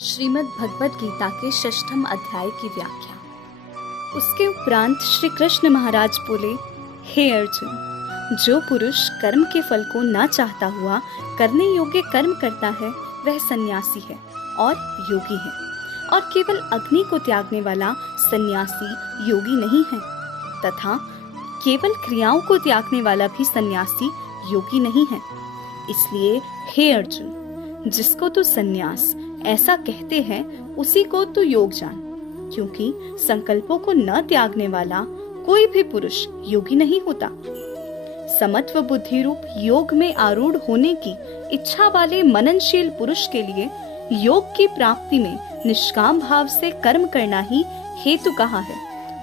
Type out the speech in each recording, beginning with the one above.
श्रीमद् भगवद गीता के षष्ठम अध्याय की व्याख्या। उसके उपरांत श्री कृष्ण महाराज बोले, हे अर्जुन, जो पुरुष कर्म के फल को न चाहता हुआ करने योग्य कर्म करता है वह सन्यासी है और योगी है, और केवल अग्नि को त्यागने वाला सन्यासी योगी नहीं है, तथा केवल क्रियाओं को त्यागने वाला भी सन्यासी योगी नहीं है। इसलिए हे अर्जुन, जिसको तू सन्यास ऐसा कहते हैं उसी को तू योग जान, क्योंकि संकल्पों को न त्यागने वाला कोई भी पुरुष योगी नहीं होता। समत्व बुद्धि रूप योग में आरूढ़ होने की इच्छा वाले मननशील पुरुष के लिए योग की प्राप्ति में निष्काम भाव से कर्म करना ही हेतु कहा है,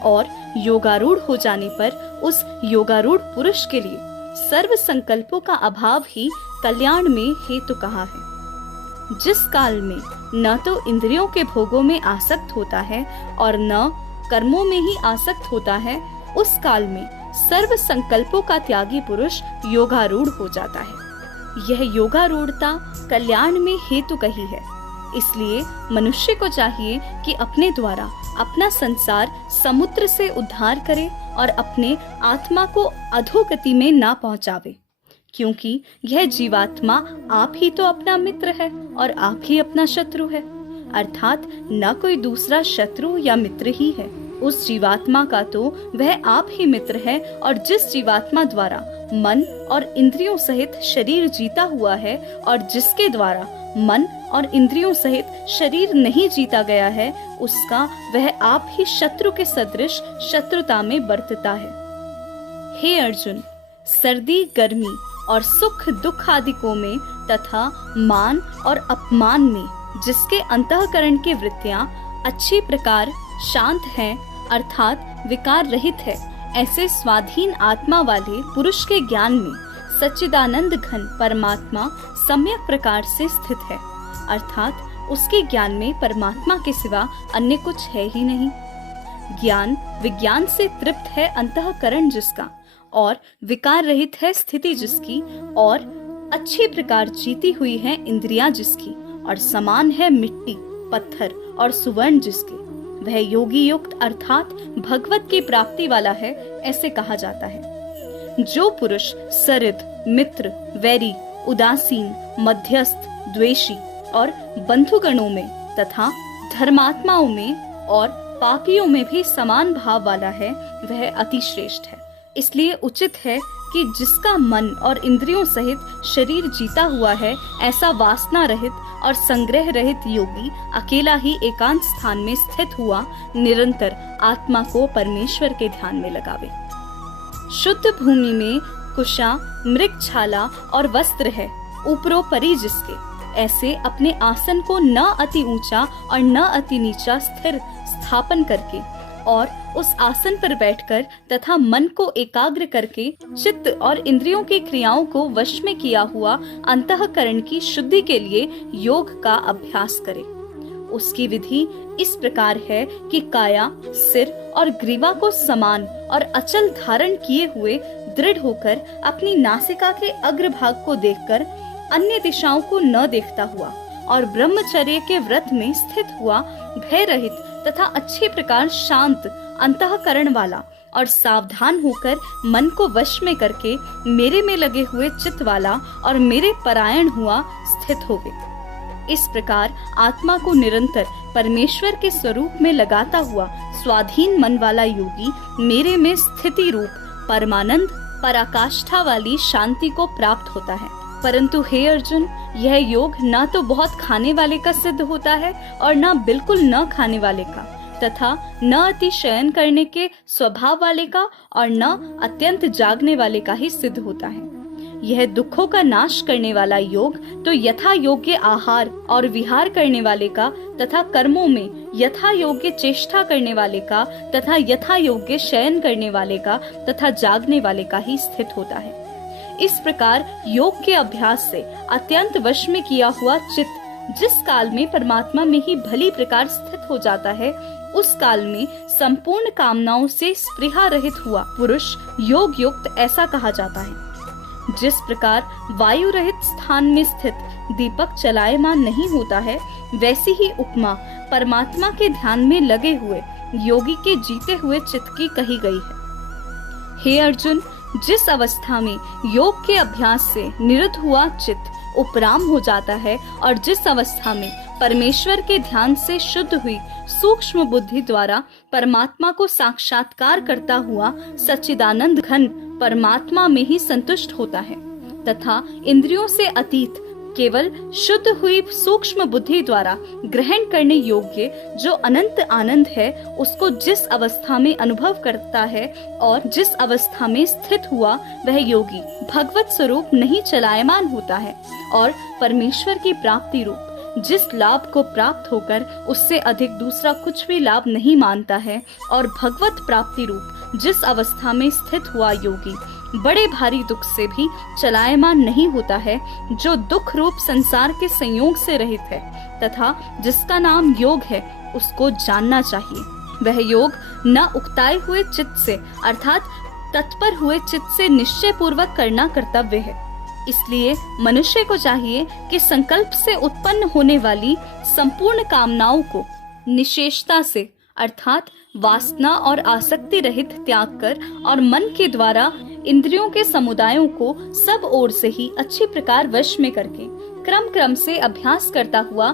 और योगारूढ़ हो जाने पर उस योगारूढ़ पुरुष के लिए सर्व संकल्पों का अभाव ही कल्याण में हेतु कहा है। जिस काल में न तो इंद्रियों के भोगों में आसक्त होता है और न कर्मों में ही आसक्त होता है, उस काल में सर्व संकल्पों का त्यागी पुरुष योगारूढ़ हो जाता है। यह योगारूढ़ता कल्याण में हेतु कही है। इसलिए मनुष्य को चाहिए कि अपने द्वारा अपना संसार समुद्र से उद्धार करे और अपने आत्मा को अधोगति में ना पहुंचावे, क्योंकि यह जीवात्मा आप ही तो अपना मित्र है और आप ही अपना शत्रु है, अर्थात न कोई दूसरा शत्रु या मित्र ही है। उस जीवात्मा का तो वह आप ही मित्र है, और जिस जीवात्मा द्वारा मन और इंद्रियों सहित शरीर जीता हुआ है और जिसके द्वारा मन और इंद्रियों सहित शरीर नहीं जीता गया है, उसका वह आप ही शत्रु के सदृश शत्रुता में बरतता है। हे अर्जुन, सर्दी गर्मी और सुख दुख आदिकों में तथा मान और अपमान में जिसके अंतःकरण की वृत्तियां अच्छी प्रकार शांत हैं, अर्थात विकार रहित है, ऐसे स्वाधीन आत्मा वाले पुरुष के ज्ञान में सच्चिदानंद घन परमात्मा सम्यक प्रकार से स्थित है, अर्थात उसके ज्ञान में परमात्मा के सिवा अन्य कुछ है ही नहीं। ज्ञान विज्ञान से तृप्त है अंतःकरण जिसका, और विकार रहित है स्थिति जिसकी, और अच्छी प्रकार जीती हुई है इंद्रियां जिसकी, और समान है मिट्टी पत्थर और सुवर्ण जिसके, वह योगी युक्त अर्थात भगवत की प्राप्ति वाला है, ऐसे कहा जाता है। जो पुरुष सरित मित्र वैरी उदासीन मध्यस्थ द्वेषी और बंधुगणों में तथा धर्मात्माओं में और पापियों में भी समान भाव वाला है, वह अति श्रेष्ठ है। इसलिए उचित है कि जिसका मन और इंद्रियों सहित शरीर जीता हुआ है, ऐसा वासना रहित और संग्रह रहित योगी अकेला ही एकांत स्थान में स्थित हुआ निरंतर आत्मा को परमेश्वर के ध्यान में लगावे। शुद्ध भूमि में कुशा मृगछाला और वस्त्र है ऊपरोपरि जिसके, ऐसे अपने आसन को न अति ऊंचा और न अति नीचा स्थिर स्थापन करके और उस आसन पर बैठकर तथा मन को एकाग्र करके चित्त और इंद्रियों की क्रियाओं को वश में किया हुआ अंतःकरण की शुद्धि के लिए योग का अभ्यास करे। उसकी विधि इस प्रकार है कि काया सिर और ग्रीवा को समान और अचल धारण किए हुए दृढ़ होकर अपनी नासिका के अग्रभाग को देखकर अन्य दिशाओं को न देखता हुआ और ब्रह्मचर्य के व्रत में स्थित हुआ भय रहित तथा अच्छे प्रकार शांत अंतःकरण वाला और सावधान होकर मन को वश में करके मेरे में लगे हुए चित्त वाला और मेरे परायण हुआ स्थित होवे। इस प्रकार आत्मा को निरंतर परमेश्वर के स्वरूप में लगाता हुआ स्वाधीन मन वाला योगी मेरे में स्थिति रूप परमानंद पराकाष्ठा वाली शांति को प्राप्त होता है। परंतु हे अर्जुन, यह योग न तो बहुत खाने वाले का सिद्ध होता है और न बिल्कुल न खाने वाले का, तथा न अति शयन करने के स्वभाव वाले का और न अत्यंत जागने वाले का ही सिद्ध होता है। यह दुखों का नाश करने वाला योग तो यथा योग्य आहार और विहार करने वाले का तथा कर्मों में यथा योग्य चेष्टा करने वाले का तथा यथा योग्य शयन करने वाले का तथा जागने वाले का ही स्थित होता है। इस प्रकार योग के अभ्यास से अत्यंत वश में किया हुआ चित्त जिस काल में परमात्मा में ही भली प्रकार स्थित हो जाता है, उस काल में संपूर्ण कामनाओं से स्पृहा रहित हुआ पुरुष योग युक्त ऐसा कहा जाता है। जिस प्रकार वायु रहित स्थान में स्थित दीपक चलायमान नहीं होता है, वैसी ही उपमा परमात्मा के ध्यान में लगे हुए योगी के जीते हुए चित्त की कही गई है। हे अर्जुन, जिस अवस्था में योग के अभ्यास से निरुद्ध हुआ चित्त उपराम हो जाता है और जिस अवस्था में परमेश्वर के ध्यान से शुद्ध हुई सूक्ष्म बुद्धि द्वारा परमात्मा को साक्षात्कार करता हुआ सच्चिदानंद घन परमात्मा में ही संतुष्ट होता है तथा इंद्रियों से अतीत केवल शुद्ध हुई सूक्ष्म बुद्धि द्वारा ग्रहण करने योग्य जो अनंत आनंद है, उसको जिस अवस्था में अनुभव करता है और जिस अवस्था में स्थित हुआ वह योगी भगवत स्वरूप नहीं चलायमान होता है और परमेश्वर की प्राप्ति रूप जिस लाभ को प्राप्त होकर उससे अधिक दूसरा कुछ भी लाभ नहीं मानता है और भगवत प्राप्ति रूप जिस अवस्था में स्थित हुआ योगी बड़े भारी दुख से भी चलायमान नहीं होता है, जो दुख रूप संसार के संयोग से रहित है तथा जिसका नाम योग है, उसको जानना चाहिए। वह योग न उकताए हुए चित्त से अर्थात तत्पर हुए चित्त से निश्चय पूर्वक करना कर्तव्य है। इसलिए मनुष्य को चाहिए कि संकल्प से उत्पन्न होने वाली संपूर्ण कामनाओं को निशेषता से अर्थात वासना और आसक्ति रहित त्याग कर और मन के द्वारा इंद्रियों के समुदायों को सब ओर से ही अच्छी प्रकार वश में करके क्रम क्रम से अभ्यास करता हुआ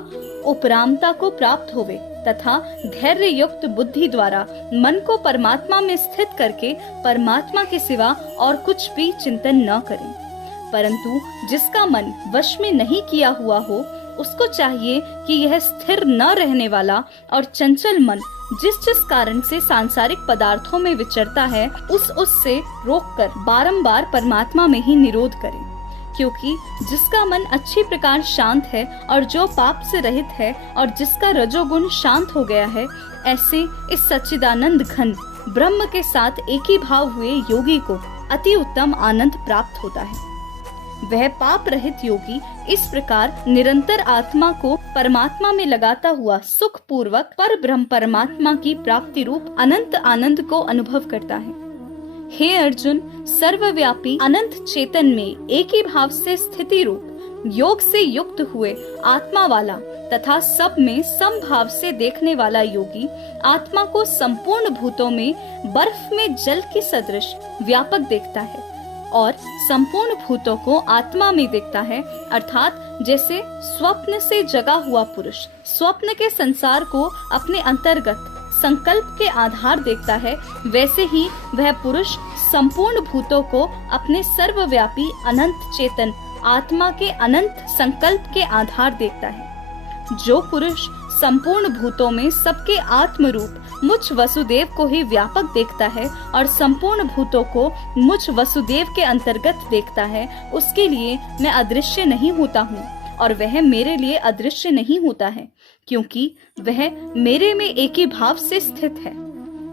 उपरामता को प्राप्त होवे तथा धैर्य युक्त बुद्धि द्वारा मन को परमात्मा में स्थित करके परमात्मा के सिवा और कुछ भी चिंतन न करें। परंतु जिसका मन वश में नहीं किया हुआ हो, उसको चाहिए कि यह स्थिर न रहने वाला और चंचल मन जिस कारण से सांसारिक पदार्थों में विचरता है उससे रोककर बारंबार परमात्मा में ही निरोध करे, क्योंकि जिसका मन अच्छी प्रकार शांत है और जो पाप से रहित है और जिसका रजोगुण शांत हो गया है, ऐसे इस सच्चिदानंद घन ब्रह्म के साथ एक ही भाव हुए योगी को अति उत्तम आनंद प्राप्त होता है। वह पाप रहित योगी इस प्रकार निरंतर आत्मा को परमात्मा में लगाता हुआ सुख पूर्वक पर ब्रह्म परमात्मा की प्राप्ति रूप अनंत आनंद को अनुभव करता है। हे अर्जुन, सर्वव्यापी अनंत चेतन में एक ही भाव से स्थिति रूप योग से युक्त हुए आत्मा वाला तथा सब में समभाव से देखने वाला योगी आत्मा को संपूर्ण भूतों में बर्फ में जल की सदृश व्यापक देखता है और संपूर्ण भूतों को आत्मा में देखता है, अर्थात जैसे स्वप्न से जगा हुआ पुरुष स्वप्न के संसार को अपने अंतर्गत संकल्प के आधार देखता है, वैसे ही वह पुरुष संपूर्ण भूतों को अपने सर्वव्यापी अनंत चेतन आत्मा के अनंत संकल्प के आधार देखता है। जो पुरुष संपूर्ण भूतों में सबके आत्म रूप मुझ वसुदेव को ही व्यापक देखता है और संपूर्ण भूतों को मुझ वसुदेव के अंतर्गत देखता है, उसके लिए मैं अदृश्य नहीं होता हूँ और वह मेरे लिए अदृश्य नहीं होता है, क्योंकि वह मेरे में एक ही भाव से स्थित है।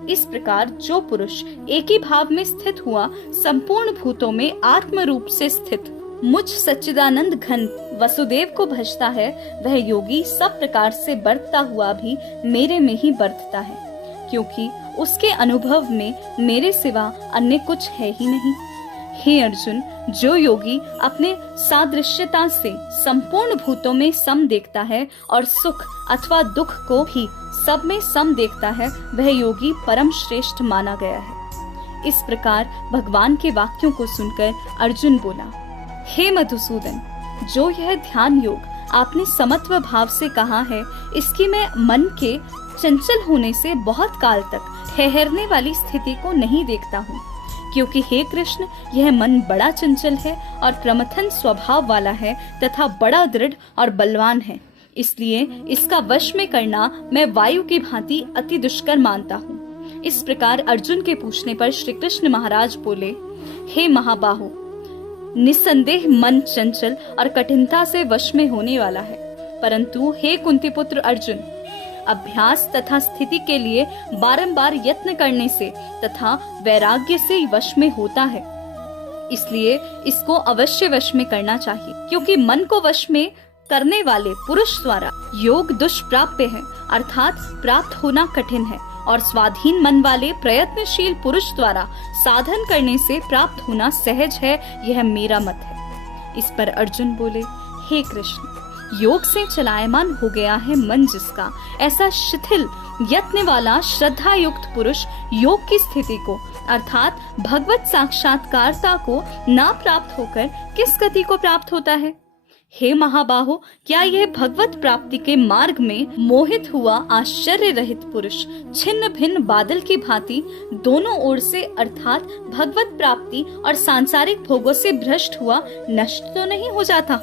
इस प्रकार जो पुरुष एक ही भाव में स्थित हुआ संपूर्ण भूतों में आत्म रूप से स्थित मुझ सच्चिदानंद घन वसुदेव को भजता है, वह योगी सब प्रकार से बरतता हुआ भी मेरे में ही बरतता है, क्योंकि उसके अनुभव में मेरे सिवा अन्य कुछ है ही नहीं। हे अर्जुन, जो योगी अपने सादृश्यता से संपूर्ण भूतों में सम देखता है और सुख अथवा दुख को भी सब में सम देखता है, वह योगी परम श्रेष्ठ माना गया है। इस प्रकार भगवान के वाक्यों को सुनकर अर्जुन बोला, हे मधुसूदन, जो यह ध्यान योग आपने समत्व भाव से कहा है, इसकी मैं मन के चंचल होने से बहुत काल तक ठहरने वाली स्थिति को नहीं देखता हूँ, क्योंकि हे कृष्ण, यह मन बड़ा चंचल है और प्रमथन स्वभाव वाला है तथा बड़ा दृढ़ और बलवान है। इसलिए इसका वश में करना मैं वायु की भांति अति दुष्कर मानता हूँ। इस प्रकार अर्जुन के पूछने पर श्री कृष्ण महाराज बोले, हे महाबाहु, निसंदेह मन चंचल और कठिनता से वश में होने वाला है, परंतु हे कुंती पुत्र अर्जुन, अभ्यास तथा स्थिति के लिए बारंबार यत्न करने से तथा वैराग्य से वश में होता है। इसलिए इसको अवश्य वश में करना चाहिए, क्योंकि मन को वश में करने वाले पुरुष द्वारा योग दुष्प्राप्य है, अर्थात प्राप्त होना कठिन है, और स्वाधीन मन वाले प्रयत्नशील पुरुष द्वारा साधन करने से प्राप्त होना सहज है। यह मेरा मत है। इस पर अर्जुन बोले, हे कृष्ण, योग से चलायमान हो गया है मन जिसका, ऐसा शिथिल यत्न वाला श्रद्धा युक्त पुरुष योग की स्थिति को अर्थात भगवत साक्षात्कारता को ना प्राप्त होकर किस गति को प्राप्त होता है? हे महाबाहो, क्या यह भगवत प्राप्ति के मार्ग में मोहित हुआ आश्चर्य रहित पुरुष छिन्न भिन्न बादल की भांति दोनों ओर से अर्थात भगवत प्राप्ति और सांसारिक भोगों से भ्रष्ट हुआ नष्ट तो नहीं हो जाता?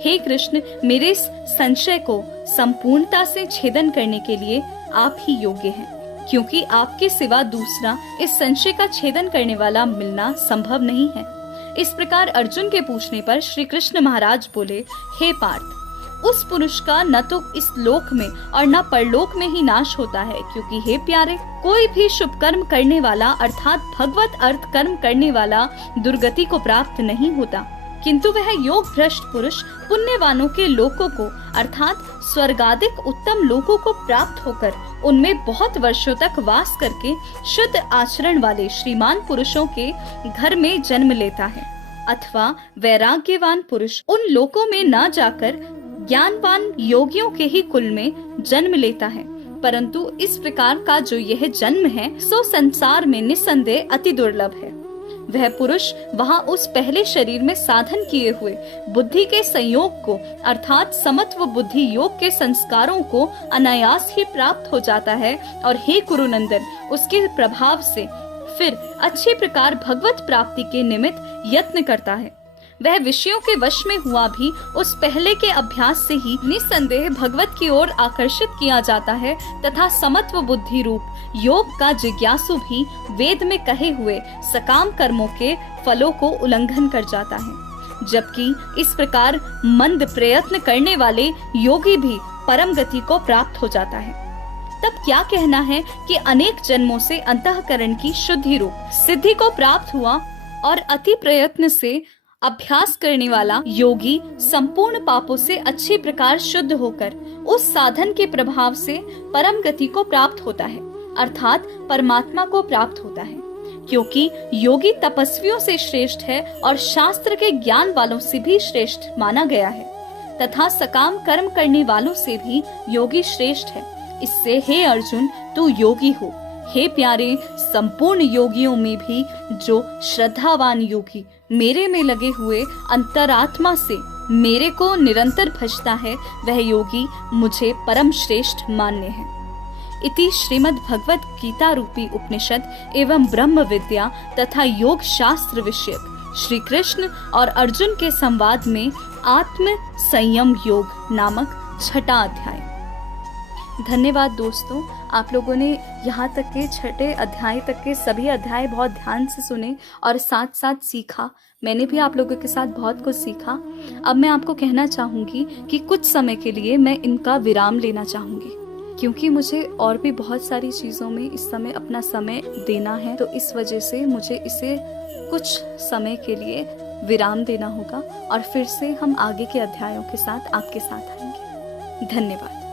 हे कृष्ण, मेरे इस संशय को संपूर्णता से छेदन करने के लिए आप ही योग्य हैं, क्योंकि आपके सिवा दूसरा इस संशय का छेदन करने वाला मिलना संभव नहीं है। इस प्रकार अर्जुन के पूछने पर श्री कृष्ण महाराज बोले, हे पार्थ, उस पुरुष का न तो इस लोक में और न परलोक में ही नाश होता है, क्योंकि हे प्यारे, कोई भी शुभ कर्म करने वाला अर्थात भगवत अर्थ कर्म करने वाला दुर्गति को प्राप्त नहीं होता, किंतु वह योग भ्रष्ट पुरुष पुण्यवानों के लोकों को अर्थात स्वर्गादिक उत्तम लोकों को प्राप्त होकर उनमें बहुत वर्षों तक वास करके शुद्ध आचरण वाले श्रीमान पुरुषों के घर में जन्म लेता है, अथवा वैराग्यवान पुरुष उन लोकों में न जाकर ज्ञानवान योगियों के ही कुल में जन्म लेता है। परंतु इस प्रकार का जो यह जन्म है सो संसार में निस्संदेह अति दुर्लभ है। वह पुरुष वहाँ उस पहले शरीर में साधन किए हुए बुद्धि के संयोग को अर्थात समत्व बुद्धि योग के संस्कारों को अनायास ही प्राप्त हो जाता है और हे कुरुनंदन, उसके प्रभाव से फिर अच्छी प्रकार भगवत प्राप्ति के निमित्त यत्न करता है। वह विषयों के वश में हुआ भी उस पहले के अभ्यास से ही निस्संदेह भगवत की ओर आकर्षित किया जाता है तथा समत्व बुद्धि रूप योग का जिज्ञासु भी वेद में कहे हुए सकाम कर्मों के फलों को उल्लंघन कर जाता है। जबकि इस प्रकार मंद प्रयत्न करने वाले योगी भी परम गति को प्राप्त हो जाता है। तब क्या कहना है कि अनेक जन्मों से अंतःकरण की शुद्धि रूप सिद्धि को प्राप्त हुआ और अति प्रयत्न से अभ्यास करने वाला योगी संपूर्ण पापों से अच्छी प्रकार शुद्ध होकर उस साधन के प्रभाव से परम गति को प्राप्त होता है अर्थात परमात्मा को प्राप्त होता है, क्योंकि योगी तपस्वियों से श्रेष्ठ है और शास्त्र के ज्ञान वालों से भी श्रेष्ठ माना गया है तथा सकाम कर्म करने वालों से भी योगी श्रेष्ठ है। इससे हे अर्जुन, तू योगी हो। हे प्यारे, संपूर्ण योगियों में भी जो श्रद्धावान योगी मेरे में लगे हुए अंतरात्मा से मेरे को निरंतर भजता है, वह योगी मुझे परम श्रेष्ठ मान्य है। इति श्रीमद् भगवत गीता रूपी उपनिषद एवं ब्रह्म विद्या तथा योग शास्त्र विषयक श्री कृष्ण और अर्जुन के संवाद में आत्म संयम योग नामक 6वां अध्याय। धन्यवाद दोस्तों, आप लोगों ने यहाँ तक के 6ठे अध्याय तक के सभी अध्याय बहुत ध्यान से सुने और साथ साथ सीखा। मैंने भी आप लोगों के साथ बहुत कुछ सीखा। अब मैं आपको कहना चाहूँगी कि कुछ समय के लिए मैं इनका विराम लेना चाहूँगी, क्योंकि मुझे और भी बहुत सारी चीज़ों में इस समय अपना समय देना है, तो इस वजह से मुझे इसे कुछ समय के लिए विराम देना होगा और फिर से हम आगे के अध्यायों के साथ आपके साथ आएंगे। धन्यवाद।